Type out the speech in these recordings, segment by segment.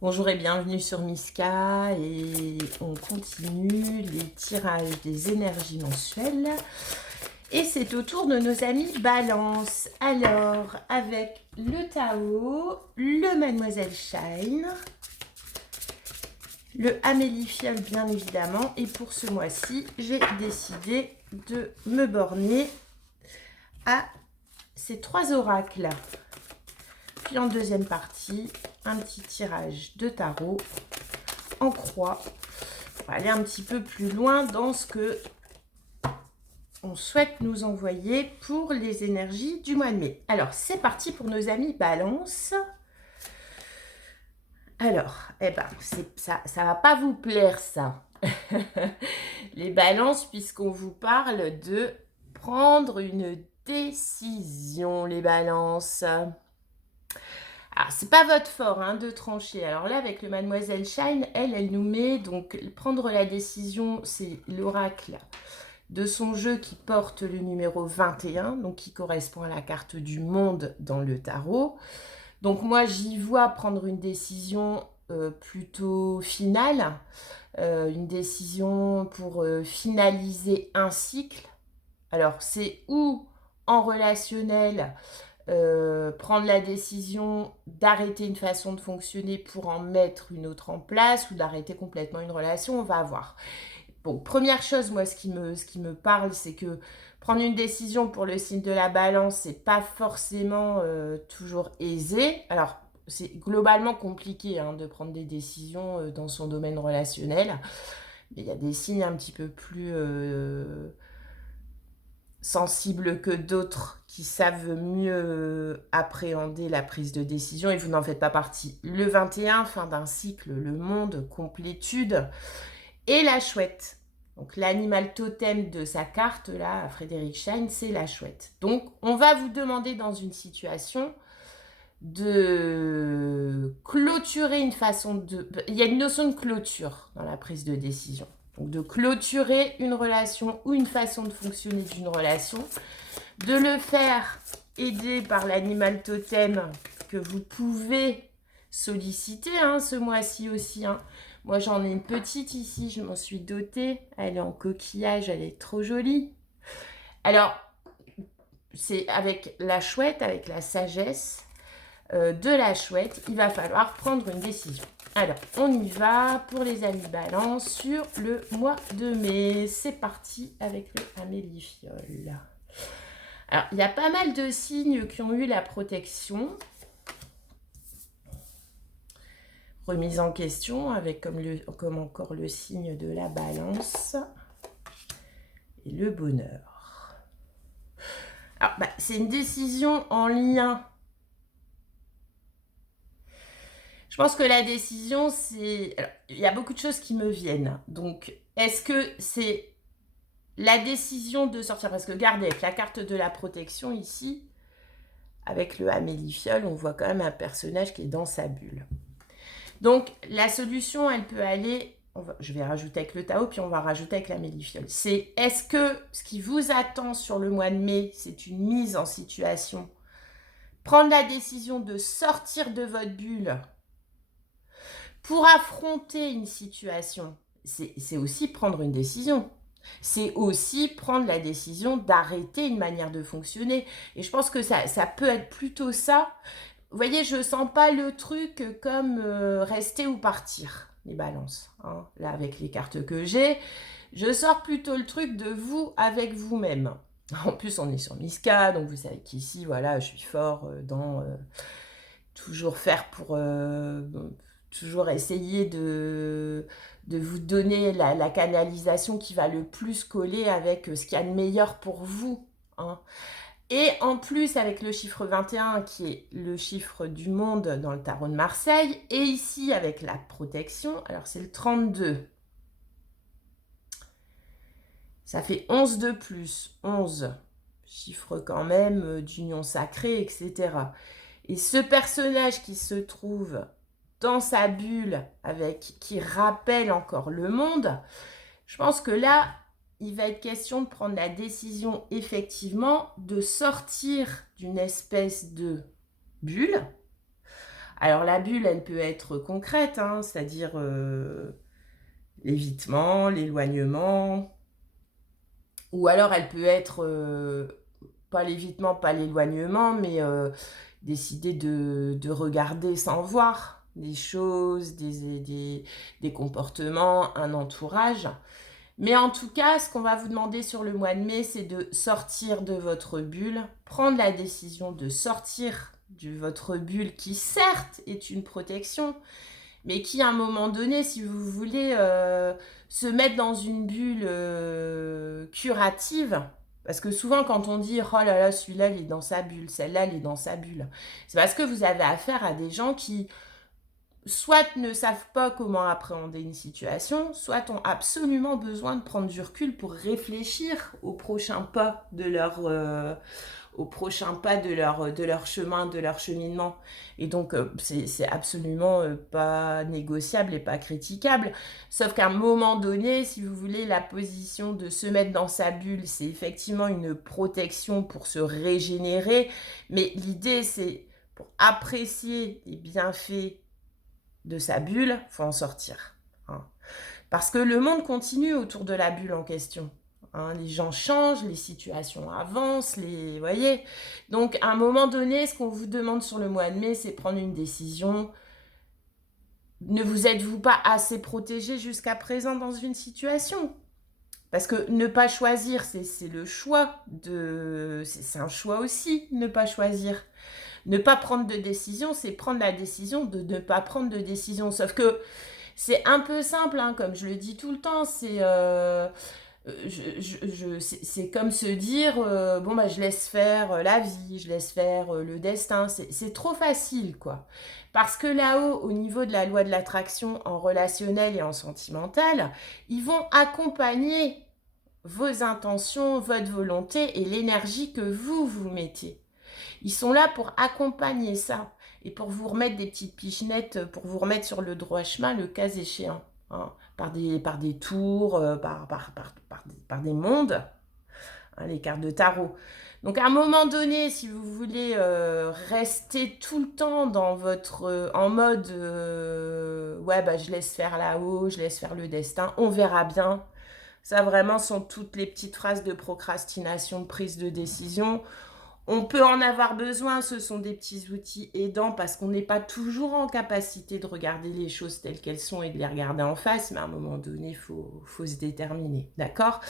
Bonjour et bienvenue sur Miska et on continue les tirages des énergies mensuelles et c'est au tour de nos amis Balance. Alors avec le Tao, le Mademoiselle Shine, le Amélie-Fiole bien évidemment et pour ce mois-ci j'ai décidé de me borner à ces trois oracles. Puis en deuxième partie, un petit tirage de tarot en croix. On va aller un petit peu plus loin dans ce que on souhaite nous envoyer pour les énergies du mois de mai. Alors, c'est parti pour nos amis Balance. Alors, ça va pas vous plaire ça. Les balances, puisqu'on vous parle de prendre une décision, les balances. Alors, c'est pas votre fort hein, de trancher. Alors là, avec le Mademoiselle Shine, elle nous met, donc, prendre la décision, c'est l'oracle de son jeu qui porte le numéro 21, donc qui correspond à la carte du monde dans le tarot. Donc moi, j'y vois prendre une décision plutôt finale, une décision pour finaliser un cycle. Alors, c'est ou en relationnel, prendre la décision d'arrêter une façon de fonctionner pour en mettre une autre en place ou d'arrêter complètement une relation, on va voir. Bon, première chose, moi, ce qui me parle, c'est que prendre une décision pour le signe de la balance, c'est pas forcément toujours aisé. Alors, c'est globalement compliqué hein, de prendre des décisions dans son domaine relationnel. Mais il y a des signes un petit peu plus sensibles que d'autres qui savent mieux appréhender la prise de décision et vous n'en faites pas partie. Le 21, fin d'un cycle, le monde, complétude et la chouette. Donc l'animal totem de sa carte, là, Frédéric Shine, c'est la chouette. Donc on va vous demander dans une situation de clôturer une façon de... Il y a une notion de clôture dans la prise de décision. Donc de clôturer une relation ou une façon de fonctionner d'une relation, de le faire aider par l'animal totem que vous pouvez solliciter hein, ce mois-ci aussi. Hein. Moi, j'en ai une petite ici, je m'en suis dotée. Elle est en coquillage, elle est trop jolie. Alors, c'est avec la chouette, avec la sagesse de la chouette, il va falloir prendre une décision. Alors, on y va pour les amis balance sur le mois de mai. C'est parti avec le Amélie-Fiole. Alors, il y a pas mal de signes qui ont eu la protection. Remise en question avec comme encore le signe de la balance et le bonheur. Alors, c'est une décision en lien. Je pense que la décision, c'est... Alors, il y a beaucoup de choses qui me viennent. Donc, est-ce que c'est la décision de sortir? Parce que regardez, avec la carte de la protection ici, avec le Amélie-Fiole, on voit quand même un personnage qui est dans sa bulle. Donc, la solution, elle peut aller... je vais rajouter avec le Tao, puis on va rajouter avec la Mélifiole. C'est, est-ce que ce qui vous attend sur le mois de mai, c'est une mise en situation? Prendre la décision de sortir de votre bulle pour affronter une situation, c'est aussi prendre une décision. C'est aussi prendre la décision d'arrêter une manière de fonctionner. Et je pense que ça peut être plutôt ça. Vous voyez, je ne sens pas le truc comme rester ou partir, les balances. Hein. Là, avec les cartes que j'ai, je sors plutôt le truc de vous avec vous-même. En plus, on est sur Miska, donc vous savez qu'ici, voilà, je suis fort dans toujours faire pour... toujours essayer de vous donner la canalisation qui va le plus coller avec ce qu'il y a de meilleur pour vous. Hein. Et en plus, avec le chiffre 21, qui est le chiffre du monde dans le tarot de Marseille, et ici, avec la protection, alors c'est le 32. Ça fait 11 de plus, 11. Chiffre quand même d'union sacrée, etc. Et ce personnage qui se trouve dans sa bulle, qui rappelle encore le monde, je pense que là, il va être question de prendre la décision, effectivement, de sortir d'une espèce de bulle. Alors la bulle, elle peut être concrète, hein, c'est-à-dire l'évitement, l'éloignement, ou alors elle peut être, pas l'évitement, pas l'éloignement, mais décider de regarder sans voir des choses, des comportements, un entourage. Mais en tout cas, ce qu'on va vous demander sur le mois de mai, c'est de sortir de votre bulle, prendre la décision de sortir de votre bulle qui certes est une protection, mais qui à un moment donné, si vous voulez se mettre dans une bulle curative, parce que souvent quand on dit « Oh là là, celui-là, il est dans sa bulle, celle-là, elle est dans sa bulle », c'est parce que vous avez affaire à des gens qui soit ne savent pas comment appréhender une situation, soit ont absolument besoin de prendre du recul pour réfléchir aux prochains pas de leur, de leur chemin, de leur cheminement. Et donc, c'est absolument pas négociable et pas critiquable. Sauf qu'à un moment donné, si vous voulez, la position de se mettre dans sa bulle, c'est effectivement une protection pour se régénérer. Mais l'idée, c'est pour apprécier les bienfaits de sa bulle, il faut en sortir. Hein. Parce que le monde continue autour de la bulle en question. Hein. Les gens changent, les situations avancent, vous voyez. Donc, à un moment donné, ce qu'on vous demande sur le mois de mai, c'est prendre une décision. Ne vous êtes-vous pas assez protégé jusqu'à présent dans une situation ? Parce que ne pas choisir, c'est le choix de... C'est un choix aussi, ne pas choisir. Ne pas prendre de décision, c'est prendre la décision de ne pas prendre de décision. Sauf que c'est un peu simple, hein, comme je le dis tout le temps. C'est comme se dire, bon, bah, je laisse faire la vie, je laisse faire le destin. C'est trop facile, quoi. Parce que là-haut, au niveau de la loi de l'attraction en relationnel et en sentimental, ils vont accompagner vos intentions, votre volonté et l'énergie que vous mettez. Ils sont là pour accompagner ça et pour vous remettre des petites pichenettes, pour vous remettre sur le droit chemin, le cas échéant, hein, par des tours, par des mondes, hein, les cartes de tarot. Donc à un moment donné, si vous voulez rester tout le temps dans votre en mode ouais, bah, je laisse faire là-haut, je laisse faire le destin, on verra bien. Ça vraiment sont toutes les petites phrases de procrastination, de prise de décision. On peut en avoir besoin, ce sont des petits outils aidants parce qu'on n'est pas toujours en capacité de regarder les choses telles qu'elles sont et de les regarder en face, mais à un moment donné, il faut se déterminer, d'accord ?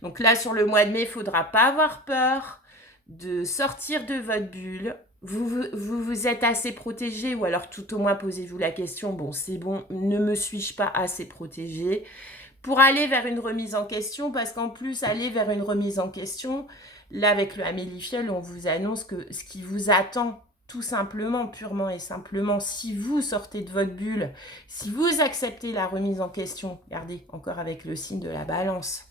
Donc là, sur le mois de mai, il ne faudra pas avoir peur de sortir de votre bulle. Vous êtes assez protégé, ou alors tout au moins posez-vous la question, bon, c'est bon, ne me suis-je pas assez protégé ? Pour aller vers une remise en question, parce qu'en plus, aller vers une remise en question, là, avec le Amélifiel, on vous annonce que ce qui vous attend, tout simplement, purement et simplement, si vous sortez de votre bulle, si vous acceptez la remise en question, regardez, encore avec le signe de la balance,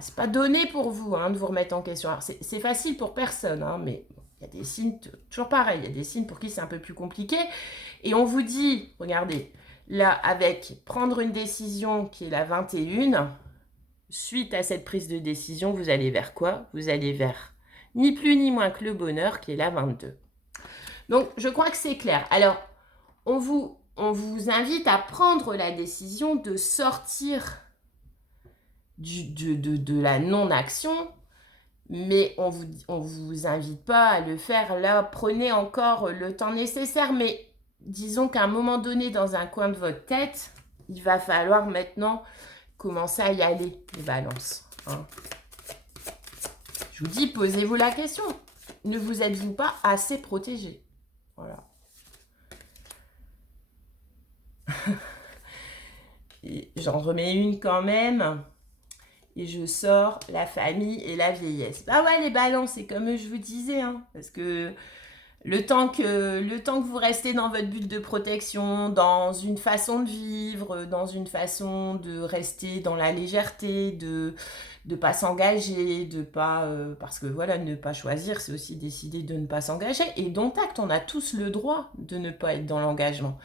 c'est pas donné pour vous hein, de vous remettre en question. Alors, c'est facile pour personne, hein, mais il y a des signes, toujours pareil, il y a des signes pour qui c'est un peu plus compliqué. Et on vous dit, regardez, là, avec prendre une décision qui est la 21, suite à cette prise de décision, vous allez vers quoi ? Vous allez vers ni plus ni moins que le bonheur qui est la 22. Donc, je crois que c'est clair. Alors, on vous invite à prendre la décision de sortir de la non-action, mais on vous invite pas à le faire là. Prenez encore le temps nécessaire, mais disons qu'à un moment donné, dans un coin de votre tête, il va falloir maintenant commencer à y aller, les balances. Hein. Je vous dis, posez-vous la question. Ne vous êtes-vous pas assez protégé ? Voilà. J'en remets une quand même. Et je sors la famille et la vieillesse. Bah ouais, les balances, c'est comme je vous disais. Hein, parce que le temps que vous restez dans votre bulle de protection, dans une façon de vivre, dans une façon de rester dans la légèreté, de pas s'engager, de pas... parce que voilà, ne pas choisir, c'est aussi décider de ne pas s'engager. Et dont acte, on a tous le droit de ne pas être dans l'engagement.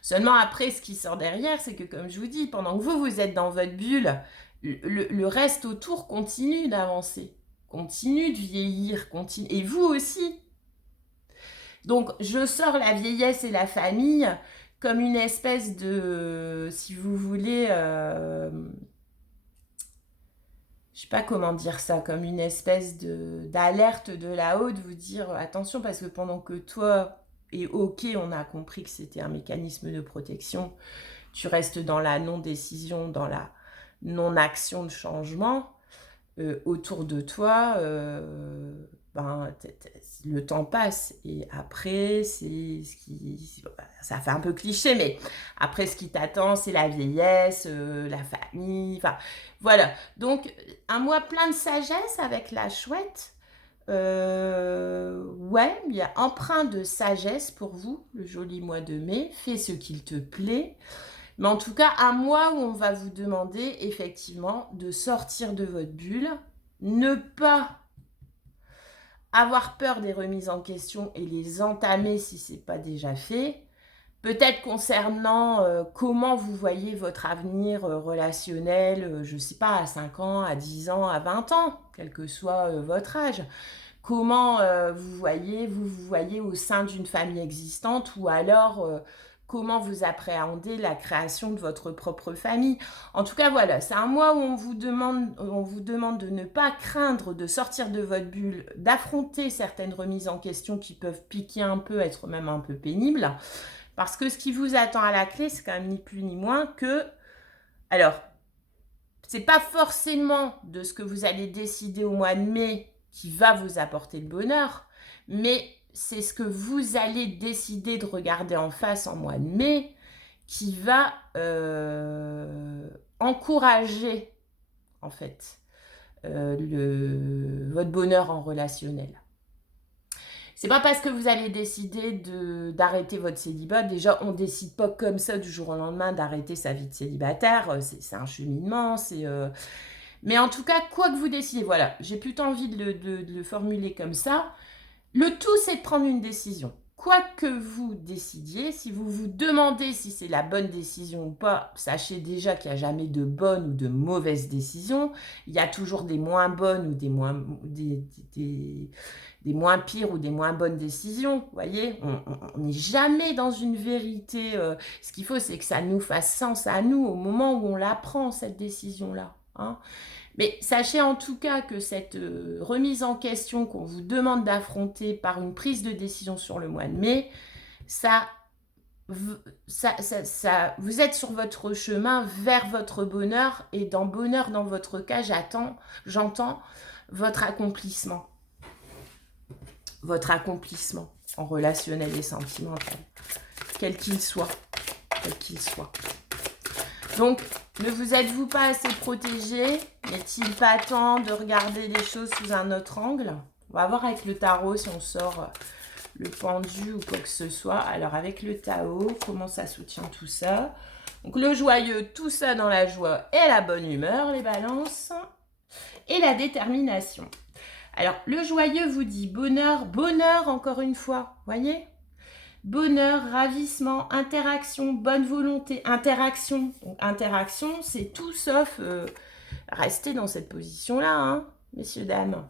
Seulement après, ce qui sort derrière, c'est que comme je vous dis, pendant que vous êtes dans votre bulle, le reste autour continue d'avancer, continue de vieillir, continue... et vous aussi. Donc, je sors la vieillesse et la famille comme une espèce de, si vous voulez, je sais pas comment dire ça, comme une espèce d'alerte de là-haut, de vous dire attention, parce que pendant que toi, et ok, on a compris que c'était un mécanisme de protection, tu restes dans la non-décision, dans la non-action de changement, autour de toi, ben, le temps passe. Et après, c'est ce qui... Ça fait un peu cliché, mais après, ce qui t'attend, c'est la vieillesse, la famille, enfin, voilà. Donc, un mois plein de sagesse avec la chouette. Ouais, il y a empreint de sagesse pour vous, le joli mois de mai. Fais ce qu'il te plaît. Mais en tout cas, un mois où on va vous demander effectivement de sortir de votre bulle, ne pas avoir peur des remises en question et les entamer si ce n'est pas déjà fait. Peut-être concernant comment vous voyez votre avenir relationnel, je ne sais pas, à 5 ans, à 10 ans, à 20 ans, quel que soit votre âge. Comment vous voyez au sein d'une famille existante, ou alors comment vous appréhendez la création de votre propre famille. En tout cas, voilà, c'est un mois où on vous demande de ne pas craindre de sortir de votre bulle, d'affronter certaines remises en question qui peuvent piquer un peu, être même un peu pénibles, parce que ce qui vous attend à la clé, c'est quand même ni plus ni moins que... Alors, c'est pas forcément de ce que vous allez décider au mois de mai qui va vous apporter le bonheur, mais c'est ce que vous allez décider de regarder en face en mois de mai qui va encourager, en fait, votre bonheur en relationnel. C'est pas parce que vous allez décider d'arrêter votre célibat. Déjà, on décide pas comme ça du jour au lendemain d'arrêter sa vie de célibataire. C'est un cheminement. Mais en tout cas, quoi que vous décidez, voilà, j'ai plutôt envie de le formuler comme ça. Le tout, c'est de prendre une décision. Quoi que vous décidiez, si vous vous demandez si c'est la bonne décision ou pas, sachez déjà qu'il n'y a jamais de bonne ou de mauvaise décision. Il y a toujours des moins bonnes ou des moins pires ou des moins bonnes décisions. Vous voyez, on n'est jamais dans une vérité. Ce qu'il faut, c'est que ça nous fasse sens à nous au moment où on la prend, cette décision-là. Hein. Mais sachez en tout cas que cette remise en question qu'on vous demande d'affronter par une prise de décision sur le mois de mai, vous êtes sur votre chemin vers votre bonheur, et dans bonheur, dans votre cas, j'entends votre accomplissement. Votre accomplissement en relationnel et sentimental, quel qu'il soit. Donc, ne vous êtes-vous pas assez protégé? N'est-il pas temps de regarder les choses sous un autre angle? On va voir avec le tarot si on sort le pendu ou quoi que ce soit. Alors, avec le tarot, comment ça soutient tout ça? Donc, le joyeux, tout ça dans la joie et la bonne humeur, les balances. Et la détermination. Alors, le joyeux vous dit bonheur, bonheur encore une fois, voyez? Bonheur, ravissement, interaction, bonne volonté, interaction. Donc, interaction, c'est tout sauf rester dans cette position-là, hein, messieurs, dames.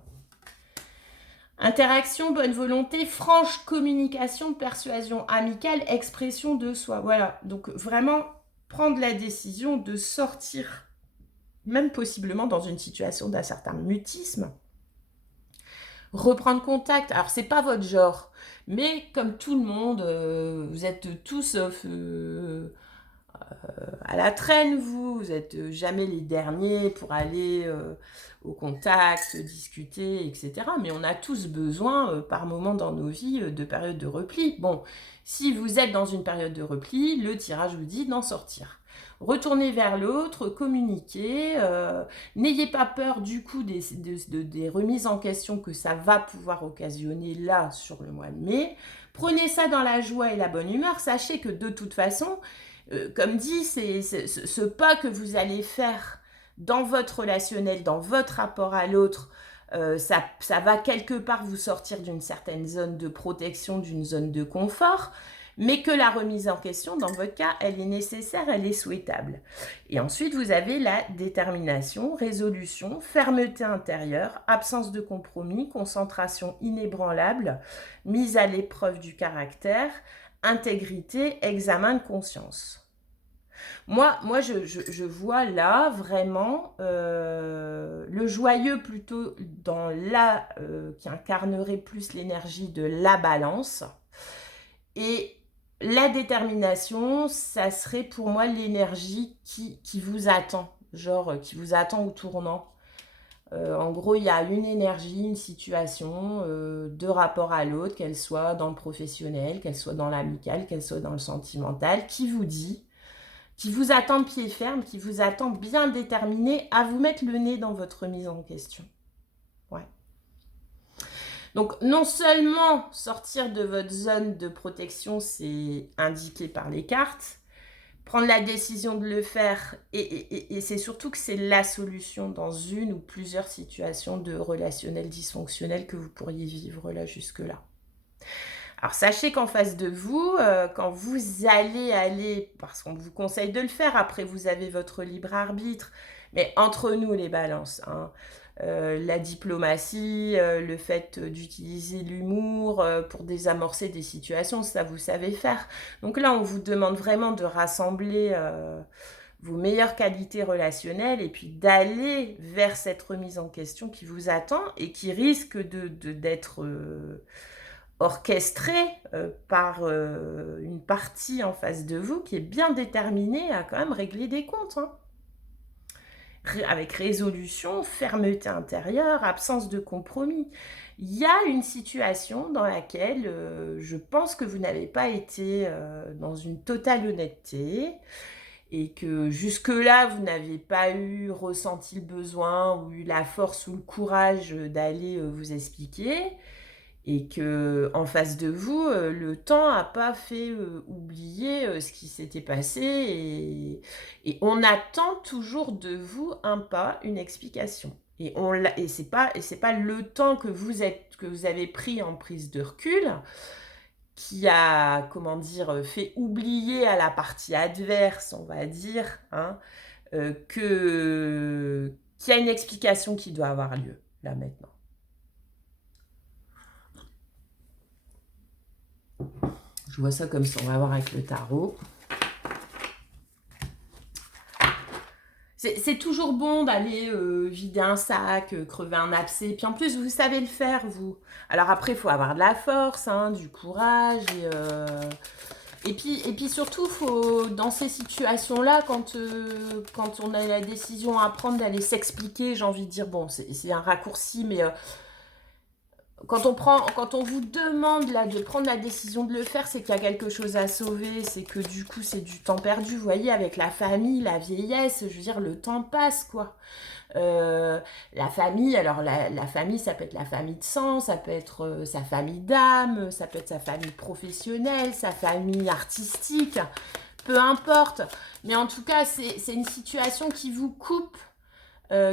Interaction, bonne volonté, franche communication, persuasion amicale, expression de soi. Voilà, donc vraiment prendre la décision de sortir, même possiblement dans une situation d'un certain mutisme, reprendre contact. Alors, c'est pas votre genre, mais comme tout le monde, vous êtes tous sauf à la traîne, vous êtes jamais les derniers pour aller au contact, discuter, etc. Mais on a tous besoin, par moment dans nos vies, de périodes de repli. Bon, si vous êtes dans une période de repli, le tirage vous dit d'en sortir. Retournez vers l'autre, communiquez, n'ayez pas peur du coup des remises en question que ça va pouvoir occasionner là sur le mois de mai. Prenez ça dans la joie et la bonne humeur, sachez que de toute façon, comme dit, ce pas que vous allez faire dans votre relationnel, dans votre rapport à l'autre, ça va quelque part vous sortir d'une certaine zone de protection, d'une zone de confort. mais que la remise en question, dans votre cas, elle est nécessaire, elle est souhaitable. Et ensuite, vous avez la détermination, résolution, fermeté intérieure, absence de compromis, concentration inébranlable, mise à l'épreuve du caractère, intégrité, examen de conscience. Moi je vois là vraiment le joyeux plutôt dans la qui incarnerait plus l'énergie de la balance. Et la détermination, ça serait pour moi l'énergie qui vous attend, genre qui vous attend au tournant. En gros, il y a une énergie, une situation de rapport à l'autre, qu'elle soit dans le professionnel, qu'elle soit dans l'amical, qu'elle soit dans le sentimental, qui vous dit, qui vous attend de pied ferme, qui vous attend bien déterminé à vous mettre le nez dans votre remise en question. Ouais. Donc, non seulement sortir de votre zone de protection, c'est indiqué par les cartes, prendre la décision de le faire, et c'est surtout que c'est la solution dans une ou plusieurs situations de relationnel dysfonctionnel que vous pourriez vivre là jusque-là. Alors, sachez qu'en face de vous, quand vous allez, parce qu'on vous conseille de le faire, après vous avez votre libre arbitre, mais entre nous les balances, hein, la diplomatie, le fait d'utiliser l'humour pour désamorcer des situations, ça vous savez faire. Donc là, on vous demande vraiment de rassembler vos meilleures qualités relationnelles et puis d'aller vers cette remise en question qui vous attend et qui risque d'être orchestrée par une partie en face de vous qui est bien déterminée à quand même régler des comptes, hein. Avec résolution, fermeté intérieure, absence de compromis. Il y a une situation dans laquelle je pense que vous n'avez pas été dans une totale honnêteté et que jusque-là, vous n'aviez pas ressenti le besoin ou eu la force ou le courage d'aller vous expliquer. Et que en face de vous, le temps n'a pas fait oublier ce qui s'était passé et on attend toujours de vous un pas, une explication. Et c'est pas le temps que vous avez pris en prise de recul qui a, comment dire, fait oublier à la partie adverse, on va dire, hein, qu'il y a une explication qui doit avoir lieu, là, maintenant. Je vois ça comme ça, on va voir avec le tarot. C'est toujours bon d'aller vider un sac, crever un abcès. Puis en plus, vous savez le faire, vous. Alors après, il faut avoir de la force, hein, du courage. Et puis surtout, faut, dans ces situations-là, quand on a la décision à prendre d'aller s'expliquer, j'ai envie de dire, bon, c'est un raccourci, mais... Quand on vous demande là de prendre la décision de le faire, c'est qu'il y a quelque chose à sauver, c'est que du coup c'est du temps perdu, vous voyez, avec la famille, la vieillesse, je veux dire, le temps passe, quoi. La famille, alors la famille, ça peut être la famille de sang, ça peut être sa famille d'âme, ça peut être sa famille professionnelle, sa famille artistique, peu importe. Mais en tout cas, c'est une situation qui vous coupe,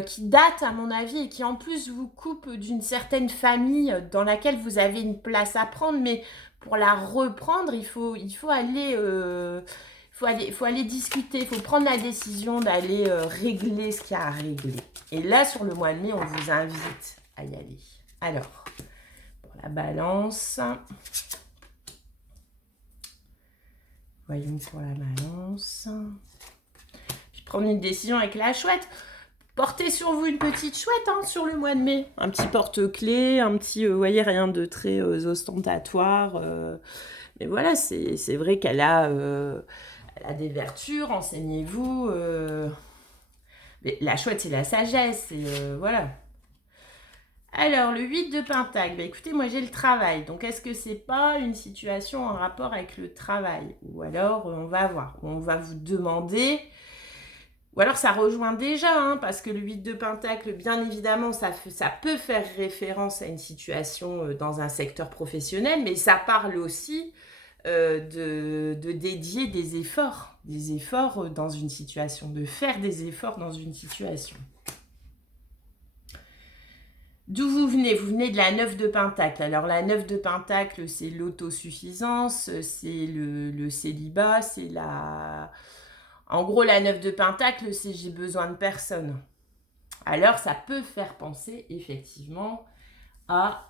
qui date à mon avis et qui en plus vous coupe d'une certaine famille dans laquelle vous avez une place à prendre, mais pour la reprendre, il faut aller, faut aller discuter, il faut prendre la décision d'aller régler ce qu'il y a à régler. Et là, sur le mois de mai, on vous invite à y aller. Alors, pour la balance, voyons pour la balance, puis prendre une décision avec la chouette. Portez sur vous une petite chouette hein, sur le mois de mai. Un petit porte-clés, un petit, vous voyez, rien de très ostentatoire. Mais voilà, c'est vrai qu'elle a des vertus, renseignez-vous. Mais la chouette, c'est la sagesse, et voilà. Alors, le 8 de Pentacle, bah, écoutez, moi j'ai le travail. Donc, est-ce que c'est pas une situation en rapport avec le travail? Ou alors, on va voir. On va vous demander... Ou alors ça rejoint déjà, hein, parce que le 8 de Pentacle, bien évidemment, ça peut faire référence à une situation dans un secteur professionnel, mais ça parle aussi de dédier des efforts dans une situation, de faire des efforts dans une situation. D'où vous venez? Vous venez de la 9 de Pentacle. Alors la 9 de Pentacle, c'est l'autosuffisance, c'est le célibat, c'est la... En gros, la 9 de Pentacle, c'est j'ai besoin de personne. Alors ça peut faire penser effectivement à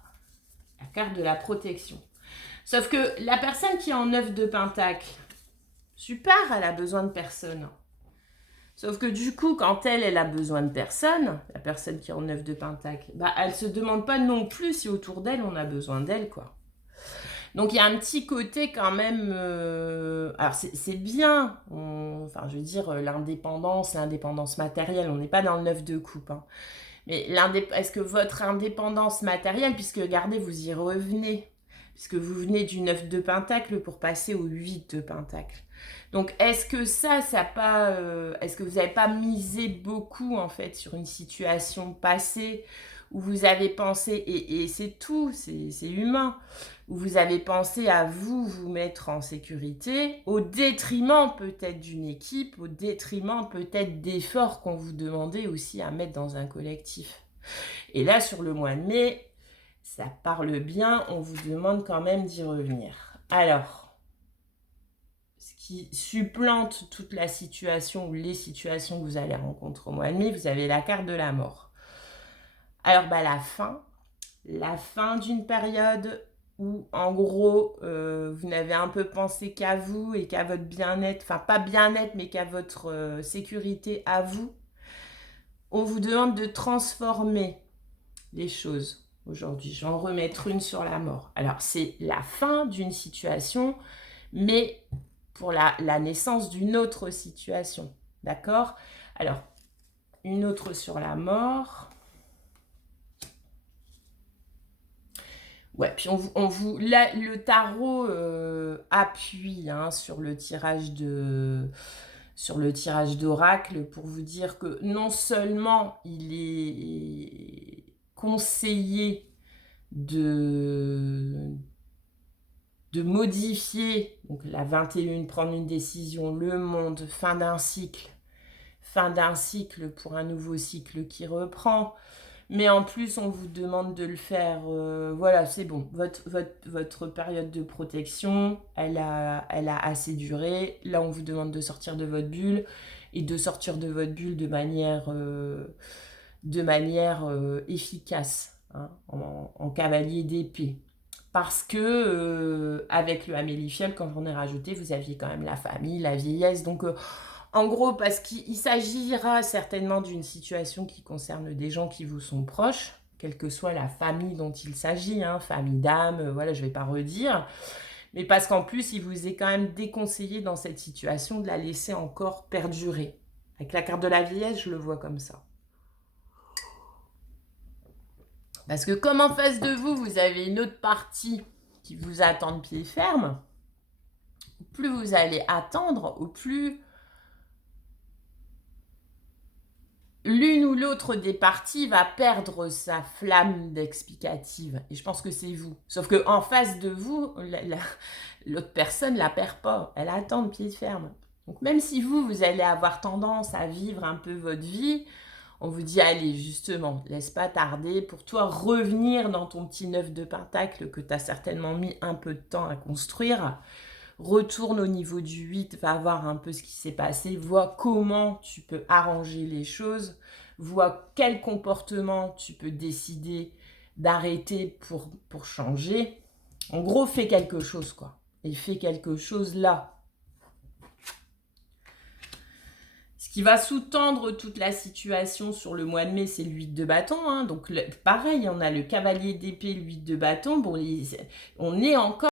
la carte de la protection. Sauf que la personne qui est en 9 de Pentacle, super, elle a besoin de personne. Sauf que du coup, quand elle a besoin de personne, la personne qui est en 9 de Pentacle, bah, elle se demande pas non plus si autour d'elle, on a besoin d'elle, quoi. Donc, il y a un petit côté quand même... Alors, c'est bien, enfin, je veux dire, l'indépendance matérielle, on n'est pas dans le 9 de coupe, hein. Mais est-ce que votre indépendance matérielle, puisque regardez, vous y revenez, puisque vous venez du 9 de Pentacle pour passer au 8 de Pentacle. Donc, est-ce que est-ce que vous n'avez pas misé beaucoup, en fait, sur une situation passée où vous avez pensé, et c'est tout, c'est humain, où vous avez pensé à vous mettre en sécurité, au détriment peut-être d'une équipe, au détriment peut-être d'efforts qu'on vous demandait aussi à mettre dans un collectif. Et là, sur le mois de mai, ça parle bien, on vous demande quand même d'y revenir. Alors, ce qui supplante toute la situation ou les situations que vous allez rencontrer au mois de mai, vous avez la carte de la mort. Alors, bah, la fin d'une période où, en gros, vous n'avez un peu pensé qu'à vous et qu'à votre bien-être, enfin, pas bien-être, mais qu'à votre sécurité à vous. On vous demande de transformer les choses aujourd'hui. Je vais en remettre une sur la mort. Alors, c'est la fin d'une situation, mais pour la naissance d'une autre situation. D'accord? Alors, une autre sur la mort. Ouais, puis là, le tarot appuie sur le tirage d'oracle pour vous dire que non seulement il est conseillé de modifier, donc la 21, prendre une décision, le monde, fin d'un cycle pour un nouveau cycle qui reprend. Mais en plus, on vous demande de le faire, voilà, c'est bon. Votre période de protection, elle a assez duré. Là, on vous demande de sortir de votre bulle et de sortir de votre bulle de manière efficace, hein, en cavalier d'épée. Parce que, avec le amélifiel, quand j'en ai rajouté, vous aviez quand même la famille, la vieillesse. Donc, en gros, parce qu'il s'agira certainement d'une situation qui concerne des gens qui vous sont proches, quelle que soit la famille dont il s'agit, hein, famille d'âme, voilà, je ne vais pas redire. Mais parce qu'en plus, il vous est quand même déconseillé dans cette situation de la laisser encore perdurer. Avec la carte de la vieillesse, je le vois comme ça. Parce que comme en face de vous, vous avez une autre partie qui vous attend de pied ferme, au plus vous allez attendre, au plus l'une ou l'autre des parties va perdre sa flamme d'explicative. Et je pense que c'est vous. Sauf qu'en face de vous, l'autre personne ne la perd pas. Elle attend de pied ferme. Donc même si vous allez avoir tendance à vivre un peu votre vie, on vous dit, allez, justement, laisse pas tarder pour toi revenir dans ton petit 9 de Pentacle que tu as certainement mis un peu de temps à construire. Retourne au niveau du 8, va voir un peu ce qui s'est passé, vois comment tu peux arranger les choses, vois quel comportement tu peux décider d'arrêter pour changer. En gros, fais quelque chose, quoi. Et fais quelque chose là. Ce qui va sous-tendre toute la situation sur le mois de mai, c'est le 8 de bâton, hein. Donc, pareil, on a le cavalier d'épée, le 8 de bâton. Bon, on est encore